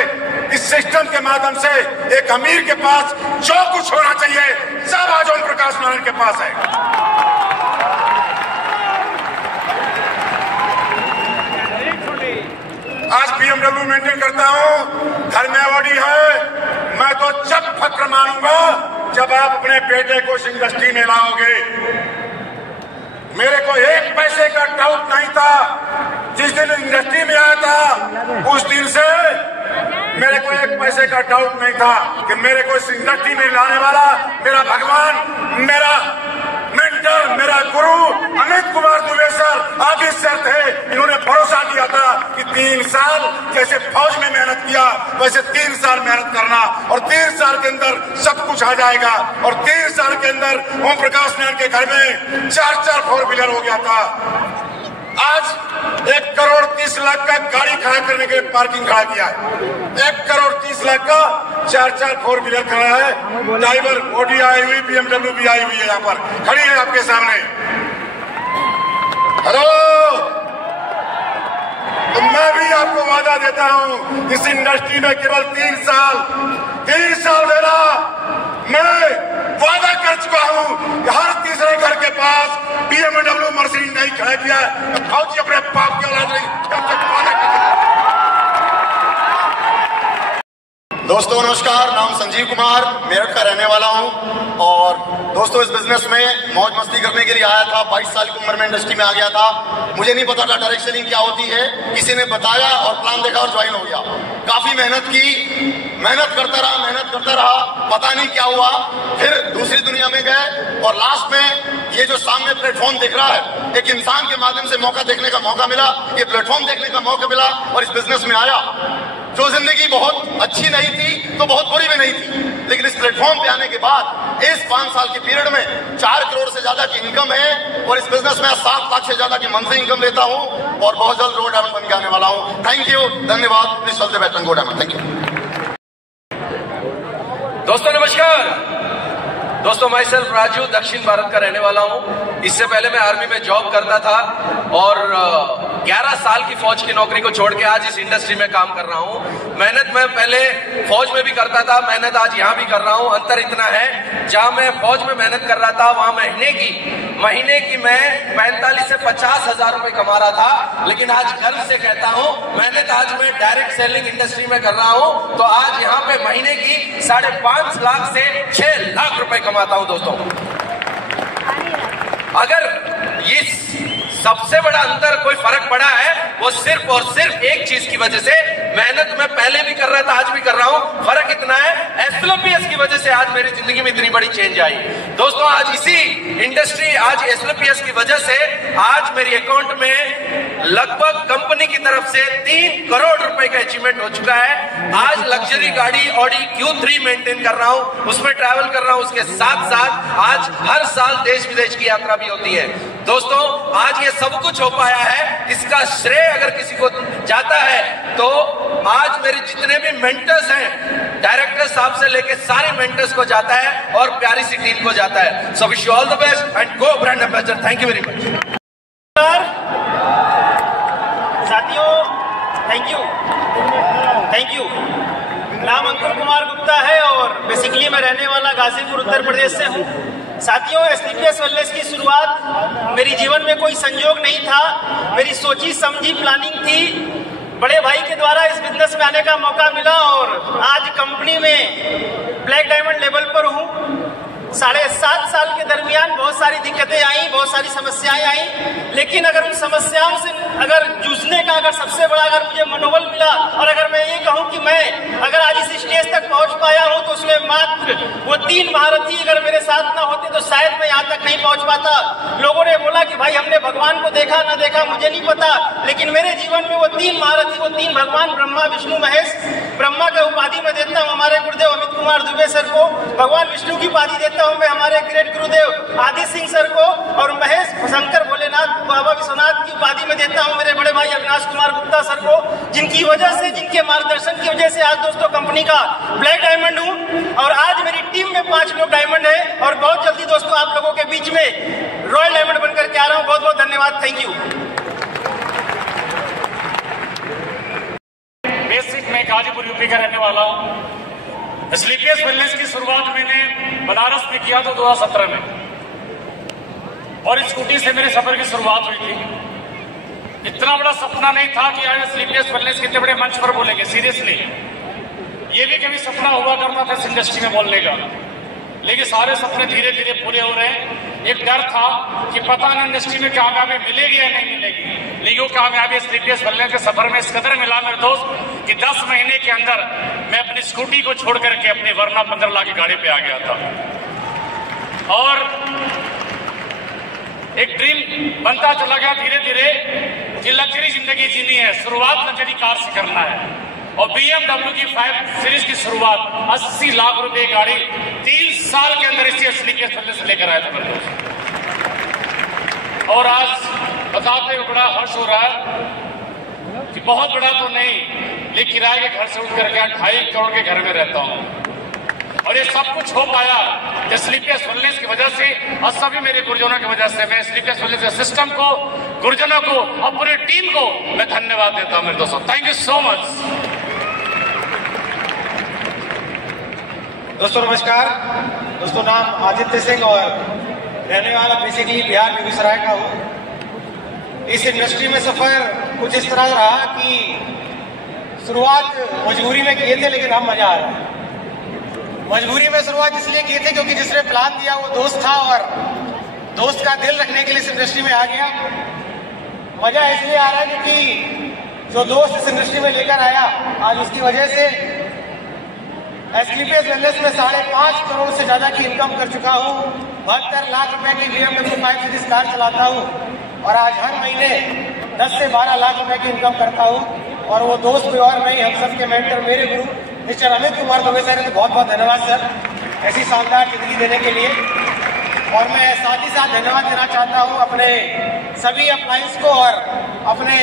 इस सिस्टम के माध्यम से एक अमीर के पास जो कुछ होना चाहिए सब आज ओम प्रकाश नारायण के पास है। आज BMW मेंटेन करता हूं, घर में ऑडी है। मैं तो जब फक्र मानूंगा जब आप अपने बेटे को इस इंडस्ट्री में लाओगे। मेरे को 1 पैसे का डाउट नहीं था जिस दिन इंडस्ट्री में आया था। उस दिन से मेरे को 1 पैसे का डाउट नहीं था कि मेरे को इस इंडस्ट्री में लाने वाला मेरा भगवान, मेरा मेंटर, मेरा गुरु अमित कुमार दुबे सर आदि सर थे। इन्होंने भरोसा दिया था कि 3 साल जैसे फौज में मेहनत किया वैसे 3 साल मेहनत करना और 3 साल के अंदर सब कुछ आ जाएगा। और 3 साल के अंदर ओम प्रकाश नारायण के घर में 4 4 4 व्हीलर हो गया था। आज 1 करोड़ 30 लाख का गाड़ी खड़ा करने के लिए पार्किंग खड़ा किया है। 1 करोड़ 30 लाख का 4 4 4 व्हीलर खड़ा है। ड्राइवर ऑडी आई हुई, BMW भी आई हुई है, यहाँ पर खड़ी है आपके सामने। हेलो, तो मैं भी आपको वादा देता हूं इस इंडस्ट्री में केवल 3 साल देना। मैं वादा कर चुका हूं कि हर तीसरे घर के पास BMW मर्सिडीज नहीं खड़ा किया। फौजी अपने बाप की औलाद नहीं, कब तक वादा कर। दोस्तों नमस्कार, नाम संजीव कुमार, मेरठ का रहने वाला हूं। और दोस्तों इस बिजनेस में मौज मस्ती करने के लिए आया था। 22 साल की उम्र में इंडस्ट्री में आ गया था। मुझे नहीं पता था डायरेक्ट सेलिंग क्या होती है। किसी ने बताया और प्लान देखा और ज्वाइन हो गया। काफी मेहनत की, मेहनत करता रहा, पता नहीं क्या हुआ। फिर दूसरी दुनिया में गए और लास्ट में ये जो सामने प्लेटफॉर्म दिख रहा है, एक इंसान के माध्यम से मौका देखने का मौका मिला, ये प्लेटफॉर्म देखने का मौका मिला और इस बिजनेस में आया। जो जिंदगी बहुत अच्छी नहीं थी तो बहुत बुरी भी नहीं थी, लेकिन इस प्लेटफॉर्म पे आने के बाद इस 5 साल के पीरियड में 4 करोड़ से ज्यादा की इनकम है और इस बिजनेस में 7 लाख से ज्यादा की मंथली इनकम लेता हूं और बहुत जल्द रोड डायमंड बन के आने वाला हूं। थैंक यू, धन्यवाद। प्लीज चलते बैठन गो डायमंड। Thank you. दोस्तों नमस्कार। दोस्तों मैं सेल्फ राजू दक्षिण भारत का रहने वाला हूं। इससे पहले मैं आर्मी में जॉब करता था और 11 साल की फौज की नौकरी को छोड़ के आज इस इंडस्ट्री में काम कर रहा हूं। मेहनत मैं पहले फौज में भी करता था, मेहनत आज यहाँ भी कर रहा हूं। अंतर इतना है, जहां मैं फौज में मेहनत कर रहा था वहां महीने की मैं 45 से 50 हजार रुपए कमा रहा था, लेकिन आज गर्व से कहता हूं मेहनत आज मैं डायरेक्ट सेलिंग इंडस्ट्री में कर रहा हूं तो आज यहाँ पे महीने की 5.5 लाख से 6 लाख रुपए कमाता हूं। दोस्तों अगर इस सबसे बड़ा अंतर कोई फर्क पड़ा है वो सिर्फ और सिर्फ एक चीज की वजह से, मेहनत मैं पहले भी कर रहा था, आज भी कर रहा हूं, फर्क इतना है एसएलपीएस की वजह से आज मेरी जिंदगी में इतनी बड़ी चेंज आई। दोस्तों आज इसी इंडस्ट्री, आज एसएलपीएस की वजह से आज मेरी अकाउंट में लगभग कंपनी की तरफ से 3 करोड़ रुपए का अचीवमेंट हो चुका है। आज लग्जरी गाड़ी ऑडी Q3 मेंटेन कर रहा हूं, उसमें ट्रैवल कर रहा हूं, उसके साथ साथ आज हर साल देश विदेश की यात्रा भी होती है। दोस्तों आज ये सब कुछ हो पाया है, इसका श्रेय अगर किसी को जाता है तो आज मेरे जितने भी मेंटर्स हैं, डायरेक्टर साहब से लेके सारे मेंटर्स को जाता है और प्यारी सी टीम को जाता है। So wish you all the best and go brand ambassador. Thank you very much. साथियों थैंक यू। नाम अंकुर कुमार गुप्ता है और बेसिकली मैं रहने वाला गाजीपुर उत्तर प्रदेश से हूँ। साथियों एसलीपीएस वेलनेस की शुरुआत मेरी जीवन में कोई संयोग नहीं था, मेरी सोची समझी प्लानिंग थी। बड़े भाई के द्वारा इस बिजनेस में आने का मौका मिला और आज कंपनी में ब्लैक डायमंड लेवल पर हूँ। 7.5 साल के दरमियान बहुत सारी दिक्कतें आई, बहुत सारी समस्याएं आई, लेकिन अगर उन समस्याओं से अगर जूझने का अगर सबसे बड़ा अगर मुझे मनोबल मिला और अगर मैं ये कहूं कि मैं अगर आज इस स्टेज तक पहुंच पाया हूं तो उसमें मात्र वो 3 महारथी अगर मेरे साथ ना होते तो शायद मैं यहाँ तक नहीं पहुंच पाता। लोगों ने बोला कि भाई हमने भगवान को देखा ना देखा मुझे नहीं पता, लेकिन मेरे जीवन में वो 3 महारथी, वो 3 भगवान ब्रह्मा विष्णु महेश। ब्रह्मा का उपाधि में देता हूँ हमारे गुरुदेव अमित कुमार दुबे सर को, भगवान विष्णु की उपाधि देता हूँ मैं हमारे ग्रेट गुरुदेव आदि सिंह सर को, और महेश शंकर भोलेनाथ बाबा विश्वनाथ की उपाधि में देता हूँ मेरे बड़े भाई अविनाश कुमार गुप्ता सर को, जिनकी वजह से, जिनके मार्गदर्शन की वजह से आज दोस्तों कंपनी का ब्लैक डायमंड हूँ। और आज मेरी टीम में 5 लोग डायमंड है और बहुत जल्दी दोस्तों आप लोगों के बीच में रॉयल डायमंड बनकर के आ रहा हूँ। बहुत बहुत धन्यवाद। Thank you. बेसिक मैं गाजीपुर यूपी का रहने वाला हूँ। एसलीपीएस वेलनेस की शुरुआत मैंने बनारस में किया था 2017 में, और स्कूटी से मेरे सफर की शुरुआत हुई थी। इतना बड़ा सपना नहीं था कि आज एसलीपीएस वेलनेस कितने बड़े मंच पर बोलेंगे, सीरियसली ये भी कभी सपना हुआ करता था इस इंडस्ट्री में बोलने का, लेकिन सारे सपने धीरे धीरे पूरे हो रहे हैं। एक डर था कि पता नहीं इंडस्ट्री में कामयाबी मिलेगी या नहीं मिलेगी, लेकिन वो कामयाबी एसलीपीएस वेलनेस के सफर में इस कदर मिला मेरे दोस्त कि 10 महीने के अंदर मैं अपनी स्कूटी को छोड़ करके अपनी वरना 15 लाख की गाड़ी पे आ गया था, और एक ड्रीम बनता चला गया धीरे धीरे कि लग्जरी जिंदगी जीनी है, शुरुआत लग्जरी कार से करना है। और BMW की 5 सीरीज की शुरुआत 80 लाख रुपए गाड़ी 3 साल के अंदर इसी एसलीपीएस वेलनेस से लेकर आया था मेरे दोस्त। और आज बताते हुए बड़ा हर्ष हो रहा है कि बहुत बड़ा तो नहीं, लेकिन किराए के घर से उठ करके 2.5 करोड़ के घर में रहता हूँ, और ये सब कुछ हो पाया एसलीपीएस वेलनेस की वजह से और सभी मेरे गुरुजनों की वजह से। मैं एसलीपीएस वेलनेस के सिस्टम को, गुरुजनों को और पूरी टीम को मैं धन्यवाद देता हूं मेरे दोस्तों। Thank you so much. दोस्तों नमस्कार। दोस्तों नाम आदित्य सिंह और रहने वाला बेसिकली बिहार बेगूसराय का हूँ। इस इंडस्ट्री में सफर कुछ इस तरह रहा कि शुरुआत मजबूरी में किए थे, लेकिन अब मजा आ रहा है। मजबूरी में शुरुआत इसलिए किए थे क्योंकि जिसने प्लान दिया वो दोस्त था और दोस्त का दिल रखने के लिए इस इंडस्ट्री में आ गया। मजा इसलिए आ रहा है क्योंकि जो दोस्त इस इंडस्ट्री में लेकर आया आज उसकी वजह से एसलीपीएस वेलनेस में 5.5 करोड़ से ज्यादा की इनकम कर चुका हूँ। 72 लाख रुपए की BMW 5 सीरीज कार चलाता हूँ और आज हर महीने 10 से 12 लाख रुपए की इनकम करता हूँ। और वो दोस्त कोई और नहीं, हम सबके मेंटर मेरे गुरु मिस्टर अमित कुमार दुबे सर। बहुत बहुत धन्यवाद सर ऐसी शानदार जिंदगी देने के लिए। और मैं साथ ही साथ धन्यवाद देना चाहता हूँ अपने सभी अप्लायंस को और अपने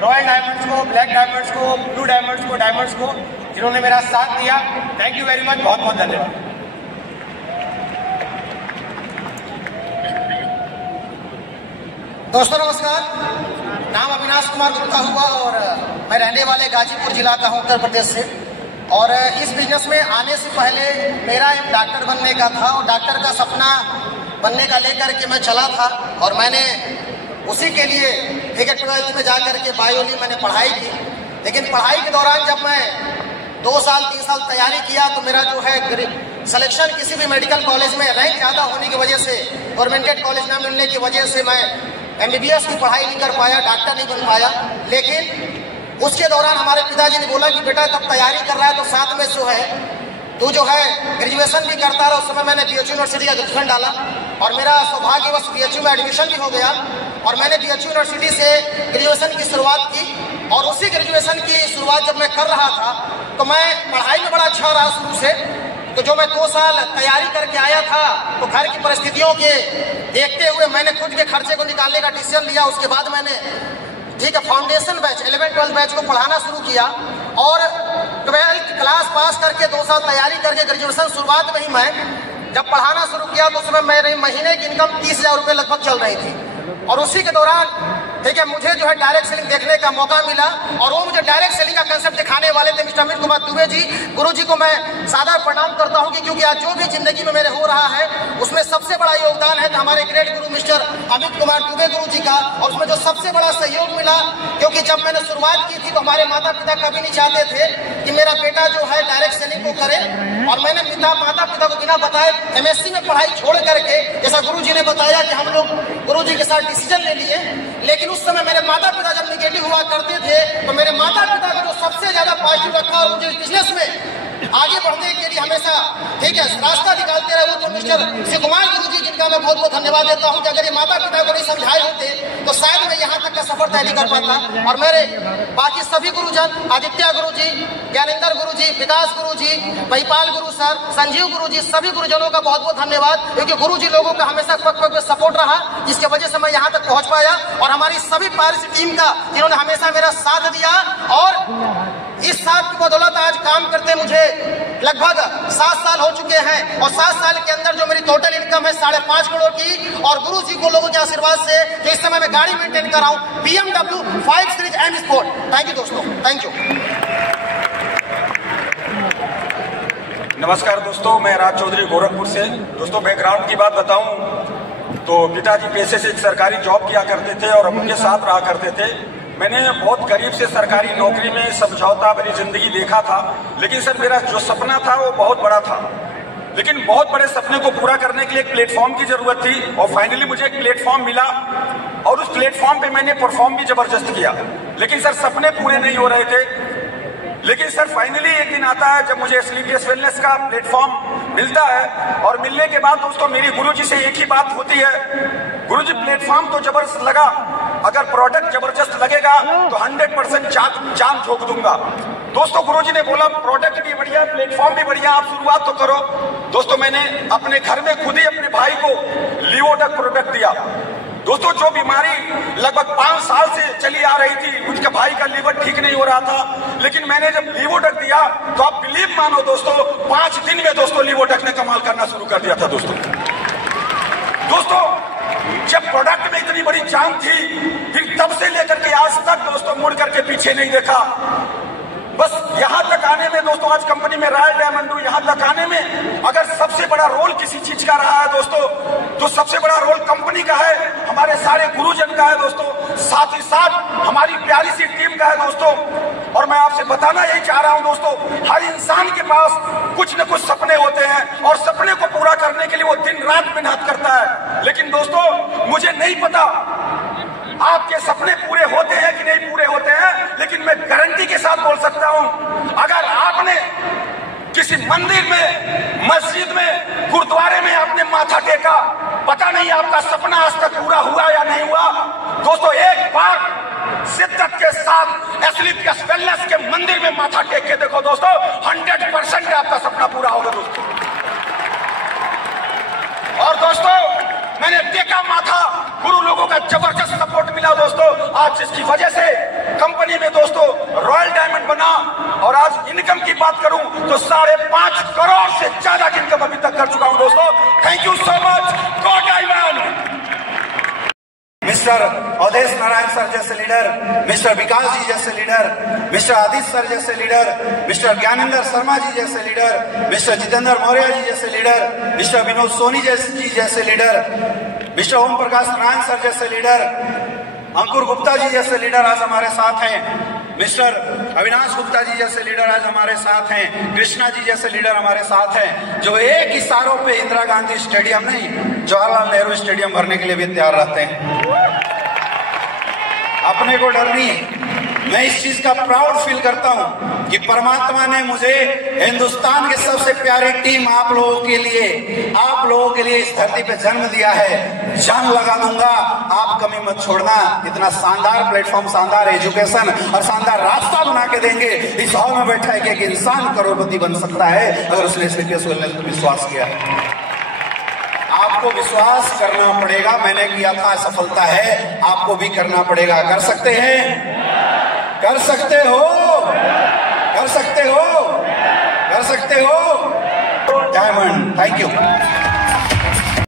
रॉयल डायमंड्स को, ब्लैक डायमंड्स को, ब्लू डायमंड्स को, डायमंड्स को जिन्होंने मेरा साथ दिया। Thank you very much. बहुत बहुत धन्यवाद। दोस्तों नमस्कार। नाम अविनाश कुमार गुप्ता हुआ और मैं रहने वाले गाजीपुर जिला का हूँ उत्तर प्रदेश से। और इस बिजनेस में आने से पहले मेरा एक डॉक्टर बनने का था और डॉक्टर का सपना बनने का लेकर के मैं चला था और मैंने उसी के लिए 12th में जाकर के बायोलॉजी मैंने पढ़ाई की। लेकिन पढ़ाई के दौरान जब मैं 2 साल 3 साल तैयारी किया तो मेरा जो है सिलेक्शन किसी भी मेडिकल कॉलेज में रैंक ज़्यादा होने की वजह से, गवर्नमेंटेड कॉलेज न मिलने की वजह से मैं MBBS की पढ़ाई नहीं कर पाया, डॉक्टर नहीं बन पाया। लेकिन उसके दौरान हमारे पिताजी ने बोला कि बेटा तब तैयारी कर रहा है तो साथ में जो है तू जो है ग्रेजुएशन भी करता रहा। उस समय मैंने BHU यूनिवर्सिटी का ग्रेजुएशन डाला और मेरा सौभाग्यवश BHU में एडमिशन भी हो गया और मैंने BHU यूनिवर्सिटी से ग्रेजुएशन की शुरुआत की। और उसी ग्रेजुएशन की शुरुआत जब मैं कर रहा था तो मैं पढ़ाई में बड़ा अच्छा रहा शुरू से। तो जो मैं 2 साल तैयारी करके आया था तो घर की परिस्थितियों के देखते हुए मैंने खुद के खर्चे को निकालने का डिसीजन लिया। उसके बाद मैंने ठीक है फाउंडेशन बैच 11-12 बैच को पढ़ाना शुरू किया और 12th क्लास पास करके 2 साल तैयारी करके ग्रेजुएशन शुरुआत में ही मैं जब पढ़ाना शुरू किया तो उसमें मेरे महीने की इनकम 30,000 रुपये लगभग चल रही थी। और उसी के दौरान ठीक है मुझे जो है डायरेक्ट सेलिंग देखने का मौका मिला और वो मुझे डायरेक्ट सेलिंग का कंसेप्ट दिखाने वाले थे मिस्टर अमित कुमार दुबे जी। गुरु जी को मैं सादर प्रणाम करता हूं कि क्योंकि आज जो भी जिंदगी में मेरे हो रहा है उसमें सबसे बड़ा योगदान है हमारे ग्रेट गुरु मिस्टर अमित कुमार दुबे गुरु जी का। और उसमें जो सबसे बड़ा सहयोग मिला क्योंकि जब मैंने शुरुआत की थी तो हमारे माता पिता कभी नहीं चाहते थे कि मेरा बेटा जो है डायरेक्ट सेलिंग को करे। और मैंने माता पिता को बिना बताए MSc में पढ़ाई छोड़ करके जैसा गुरु जी ने बताया कि हम लोग गुरु जी के साथ डिसीजन ले लिए। लेकिन उस समय मेरे माता पिता जब निगेटिव हुआ करते थे तो मेरे माता पिता को जो सबसे ज्यादा पॉजिटिव रखा और मुझे बिजनेस में आगे बढ़ने के लिए हमेशा ठीक है रास्ता निकालते रहे वो तो मिस्टर शिव कुमार गुरु जी जिनका मैं बहुत बहुत धन्यवाद देता हूं कि अगर ये माता पिता को नहीं समझाए होते तो शायद मैं यहाँ तक का सफर तय नहीं कर पाता। और मेरे बाकी सभी गुरुजन आदित्य गुरु जी, ज्ञानेंद्र गुरु जी, विकास गुरु जी, महिपाल गुरु सर, संजीव गुरु जी, सभी गुरुजनों का बहुत बहुत धन्यवाद क्योंकि गुरु जी लोगों का हमेशा पग पग पे सपोर्ट रहा जिसकी वजह से मैं यहाँ तक पहुंच पाया। और हमारी सभी पारिश टीम का जिन्होंने हमेशा मेरा साथ दिया और इस साथ की बदौलत आज काम करते मुझे लगभग 7 साल हो चुके हैं और 7 साल के अंदर जो मेरी टोटल इनकम है 5.5 करोड़ की। और गुरु जी को लोगों के आशीर्वाद से जो इस समय मैं गाड़ी मेंटेन कर रहा हूँ BMW 5 series M sport. Thank you दोस्तों, थैंक यू। नमस्कार दोस्तों, मैं राज चौधरी गोरखपुर से। दोस्तों बैकग्राउंड की बात बताऊं तो पिताजी पेशे से एक सरकारी जॉब किया करते थे और उनके साथ रहा करते थे। मैंने बहुत करीब से सरकारी नौकरी में समझौता भरी जिंदगी देखा था। लेकिन सर मेरा जो सपना था वो बहुत बड़ा था, लेकिन बहुत बड़े सपने को पूरा करने के लिए एक प्लेटफॉर्म की जरूरत थी और फाइनली मुझे एक प्लेटफॉर्म मिला और उस प्लेटफॉर्म पे मैंने परफॉर्म भी जबरदस्त किया। लेकिन सर सपने पूरे नहीं हो रहे थे। लेकिन सर फाइनली एक दिन आता है जब मुझे SLPS वेलनेस का प्लेटफॉर्म मिलता है और मिलने के बाद दोस्तों मेरी गुरुजी से एक ही बात होती है, गुरुजी प्लेटफॉर्म तो जबरदस्त लगा, अगर प्रोडक्ट जबरदस्त लगेगा तो 100% जान झोंक दूंगा। दोस्तों गुरुजी ने बोला प्रोडक्ट भी बढ़िया, प्लेटफॉर्म भी बढ़िया, आप शुरुआत तो करो। दोस्तों मैंने अपने घर में खुद ही अपने भाई को लिवोडक प्रोडक्ट दिया। दोस्तों जो बीमारी लगभग 5 साल से चली आ रही थी, उसके भाई का लीवर ठीक नहीं हो रहा था, लेकिन मैंने जब लिवोडक दिया तो आप बिलीव मानो दोस्तों 5 दिन में दोस्तों लिवोडक ने कमाल करना शुरू कर दिया था। दोस्तों जब प्रोडक्ट में इतनी बड़ी जान थी फिर तब से लेकर के आज तक दोस्तों मुड़ करके पीछे नहीं देखा। बस यहाँ तक आने में दोस्तों आज कंपनी में रॉयल डायमंड हूँ, यहाँ तक आने में अगर सबसे बड़ा रोल किसी चीज का रहा है दोस्तों तो सबसे बड़ा रोल कंपनी का है, हमारे सारे गुरुजन का है दोस्तों, साथ ही साथ हमारी प्यारी सी टीम का है दोस्तों। और मैं आपसे बताना यही चाह रहा हूँ दोस्तों, हर इंसान के पास कुछ न कुछ सपने होते हैं और सपने को पूरा करने के लिए वो दिन रात मेहनत करता है। लेकिन दोस्तों मुझे नहीं पता आपके सपने पूरे होते हैं कि नहीं पूरे होते हैं, लेकिन मैं गारंटी के साथ बोल सकता हूं अगर आपने किसी मंदिर में, मस्जिद में, गुरुद्वारे में आपने माथा टेका, पता नहीं आपका सपना आज तक पूरा हुआ या नहीं हुआ। दोस्तों एक बार शिद्दत के साथ SLPS वेलनेस के मंदिर में माथा टेक के देखो दोस्तों, 100% आपका सपना पूरा होगा दोस्तों। और दोस्तों मैंने देखा माथा, गुरु लोगों का जबरदस्त सपोर्ट मिला दोस्तों, आज जिसकी वजह से कंपनी में दोस्तों रॉयल डायमंड बना। और आज इनकम की बात करूं तो 5.5 करोड़ से ज्यादा की इनकम अभी तक कर चुका हूं दोस्तों। Thank you so much, go diamond. Mister Avdhesh Narayan sir जैसे लीडर, मिस्टर विकास जी जैसे लीडर, मिस्टर आदित्य सर जैसे लीडर, मिस्टर ज्ञानेंद्र शर्मा जी जैसे लीडर, मिस्टर जितेंद्र मौर्य जी जैसे लीडर, मिस्टर विनोद सोनी जी जैसे leader, mister Om Prakash Narayan sir जैसे लीडर, अंकुर गुप्ता जी जैसे लीडर आज हमारे साथ हैं, मिस्टर अविनाश गुप्ता जी जैसे लीडर आज हमारे साथ हैं, कृष्णा जी जैसे लीडर हमारे साथ हैं, जो एक इशारों पे इंदिरा गांधी स्टेडियम नहीं जवाहरलाल नेहरू स्टेडियम भरने के लिए भी तैयार रहते हैं। अपने को डर नहीं है। मैं इस चीज का प्राउड फील करता हूं कि परमात्मा ने मुझे हिंदुस्तान के सबसे प्यारी टीम आप लोगों के लिए इस धरती पे जन्म दिया है। जान लगा दूंगा, आप कमी मत छोड़ना। इतना शानदार प्लेटफॉर्म, शानदार एजुकेशन और शानदार रास्ता बना के देंगे। इस हॉल में बैठा है कि एक इंसान करोड़पति बन सकता है अगर उसने SLPS वेलनेस पर विश्वास किया। आपको विश्वास करना पड़ेगा। मैंने किया था, सफलता है, आपको भी करना पड़ेगा। कर सकते हैं? कर सकते हो? कर सकते हो? कर सकते हो? Diamond, thank you.